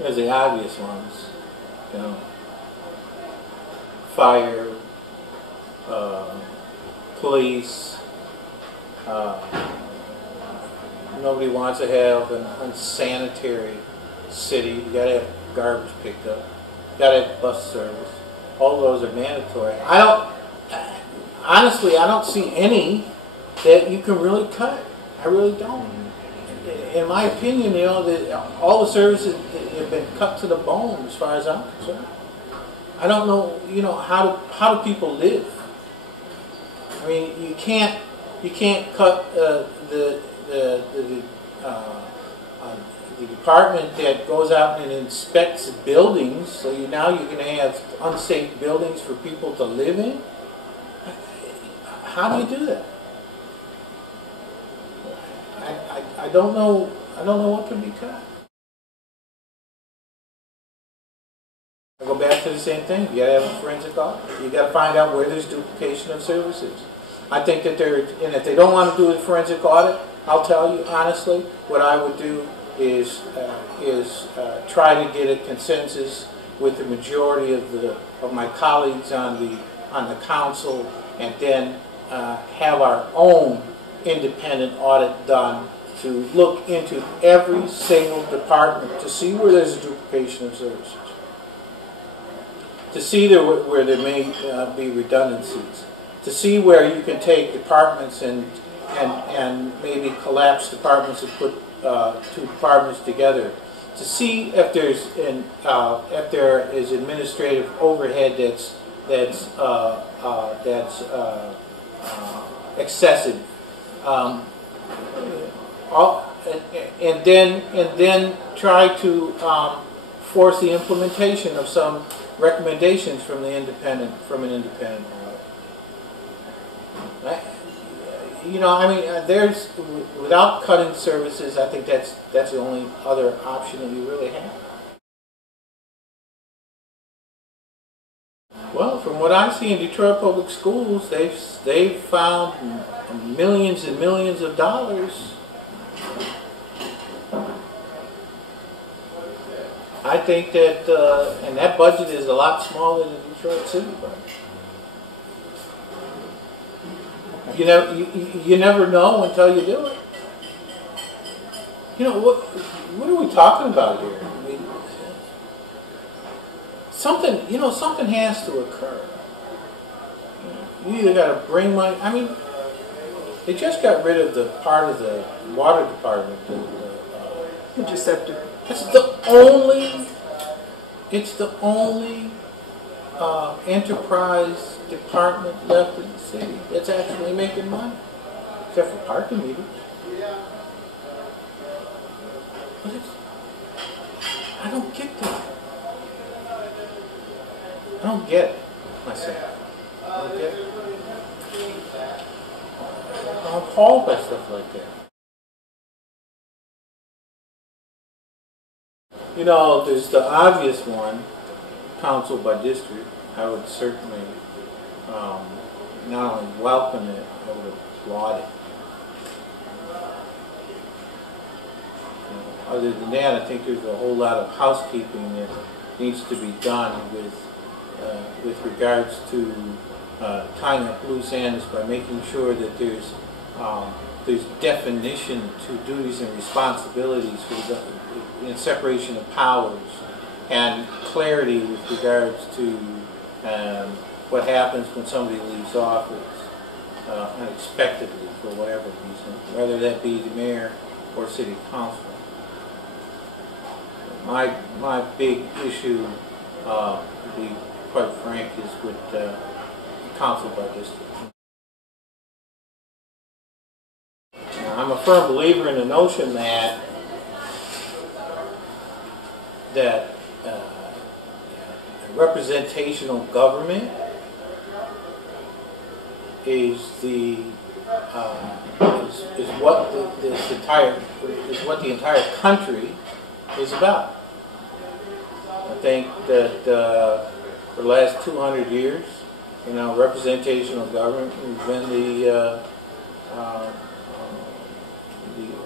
There's the obvious ones, you know, fire, police. Nobody wants to have an unsanitary city. You got to have garbage picked up. You got to have bus service. All those are mandatory. Honestly, I don't see any that you can really cut. I really don't. In my opinion, you know, all the services have been cut to the bone as far as I'm concerned. I don't know, you know, how do people live? I mean, you can't cut the department that goes out and inspects buildings. So now you're going to have unsafe buildings for people to live in. How do you do that? I don't know. I don't know what can be cut. I go back to the same thing. You got to have a forensic audit. You got to find out where there's duplication of services. I think that and if they don't want to do a forensic audit, I'll tell you honestly, what I would do is try to get a consensus with the majority of my colleagues on the council, and then have our own independent audit done to look into every single department to see where there's a duplication of services, to see where there may be redundancies, to see where you can take departments and maybe collapse departments and put two departments together, to see if there is administrative overhead that's excessive, and then try to force the implementation of some recommendations from an independent audit. You know, I mean, without cutting services, I think that's the only other option that you really have. Well, from what I see in Detroit Public Schools, they've found millions and millions of dollars. I think that, and that budget is a lot smaller than the Detroit City budget. You never know until you do it. You know, what are we talking about here? I mean, something has to occur. You either got to bring money. I mean, they just got rid of the part of the water department. Interceptor. It's the only enterprise department left in the city that's actually making money, except for parking meters. But I don't get that. I don't get it myself. I don't get it. I'm appalled by stuff like that. You know, there's the obvious one, council by district. I would certainly not only welcome it, I would applaud it. Other than that, I think there's a whole lot of housekeeping that needs to be done with regards to tying up loose ends by making sure that there's definition to duties and responsibilities in separation of powers, and clarity with regards to what happens when somebody leaves office unexpectedly for whatever reason, whether that be the mayor or city council. My big issue, to be quite frank, is with council by district. I'm a firm believer in the notion that representational government is what the entire country is about. I think that for the last 200 years, you know, representational government has been the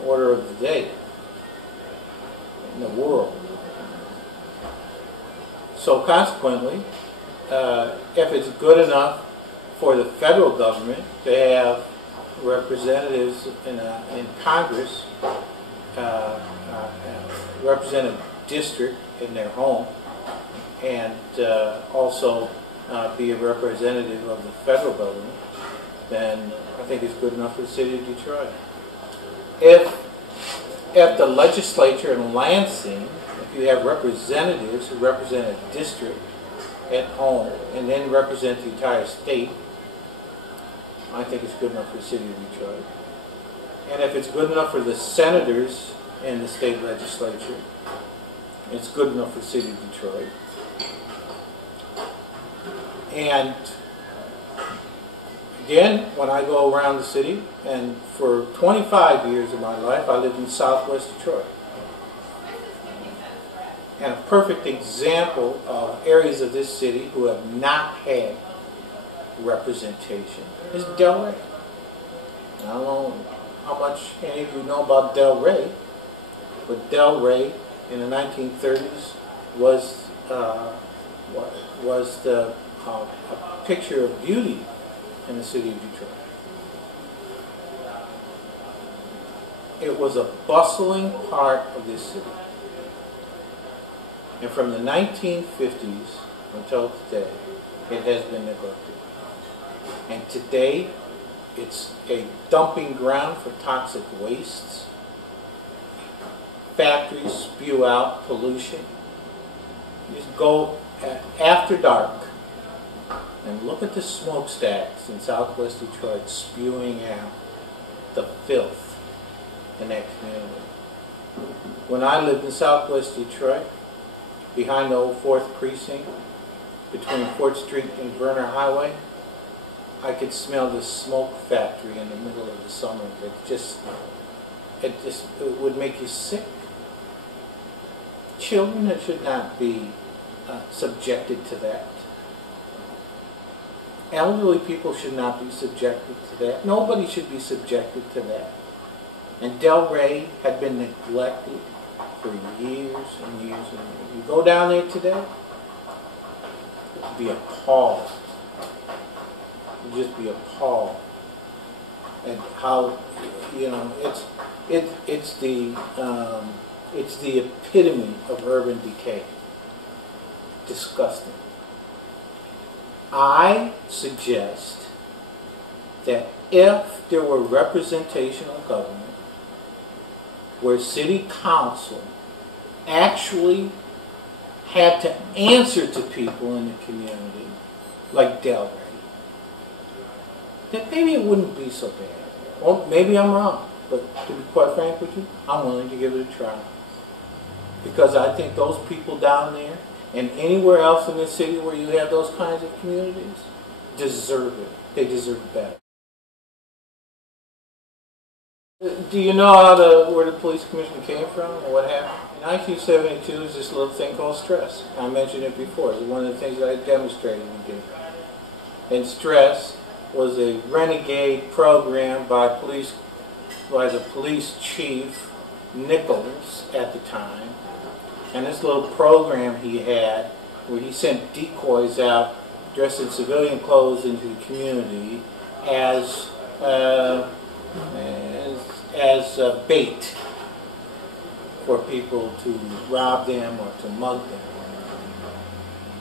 order of the day in the world. So consequently, if it's good enough for the federal government to have representatives in Congress represent a district in their home, and also be a representative of the federal government, then I think it's good enough for the city of Detroit. If the legislature in Lansing, if you have representatives who represent a district at home and then represent the entire state, I think it's good enough for the city of Detroit. And if it's good enough for the senators in the state legislature, it's good enough for the city of Detroit. And again, when I go around the city, and for 25 years of my life, I lived in Southwest Detroit. And a perfect example of areas of this city who have not had representation is Delray. I don't know how much any of you know about Delray, but Delray in the 1930s was a picture of beauty in the city of Detroit. It was a bustling part of this city. And from the 1950s until today, it has been neglected. And today, it's a dumping ground for toxic wastes. Factories spew out pollution. You just go after dark and look at the smokestacks in Southwest Detroit spewing out the filth in that community. When I lived in Southwest Detroit, behind the old 4th Precinct, between 4th Street and Verner Highway, I could smell the smoke factory in the middle of the summer. It would make you sick. Children should not be subjected to that. Elderly people should not be subjected to that. Nobody should be subjected to that. And Delray had been neglected for years and years and years. You go down there today, you'd be appalled. You'd just be appalled at how, you know, it's the epitome of urban decay. Disgusting. I suggest that if there were representational government where city council actually had to answer to people in the community, like Delray, then maybe it wouldn't be so bad. Well, maybe I'm wrong, but to be quite frank with you, I'm willing to give it a try. Because I think those people down there and anywhere else in the city where you have those kinds of communities deserve it. They deserve better. Do you know where the police commission came from or what happened? In 1972, there's this little thing called stress. I mentioned it before. It's one of the things that I demonstrated we did. And stress was a renegade program by the police chief Nichols at the time. And this little program he had where he sent decoys out dressed in civilian clothes into the community as bait for people to rob them or to mug them.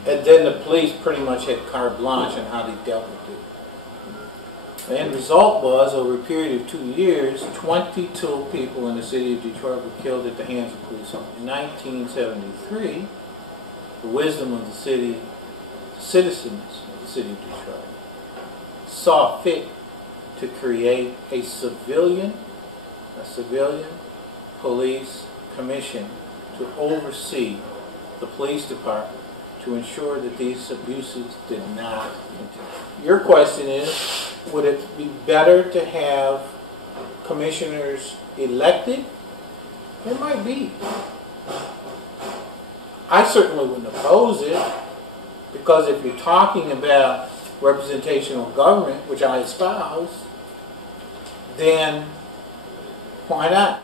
And then the police pretty much had carte blanche on how they dealt with it. The end result was, over a period of 2 years, 22 people in the city of Detroit were killed at the hands of police. In 1973, the wisdom of the city, citizens of the city of Detroit, saw fit to create a civilian police commission to oversee the police department to ensure that these abuses did not continue. Your question is, would it be better to have commissioners elected? It might be. I certainly wouldn't oppose it, because if you're talking about representational government, which I espouse, then why not?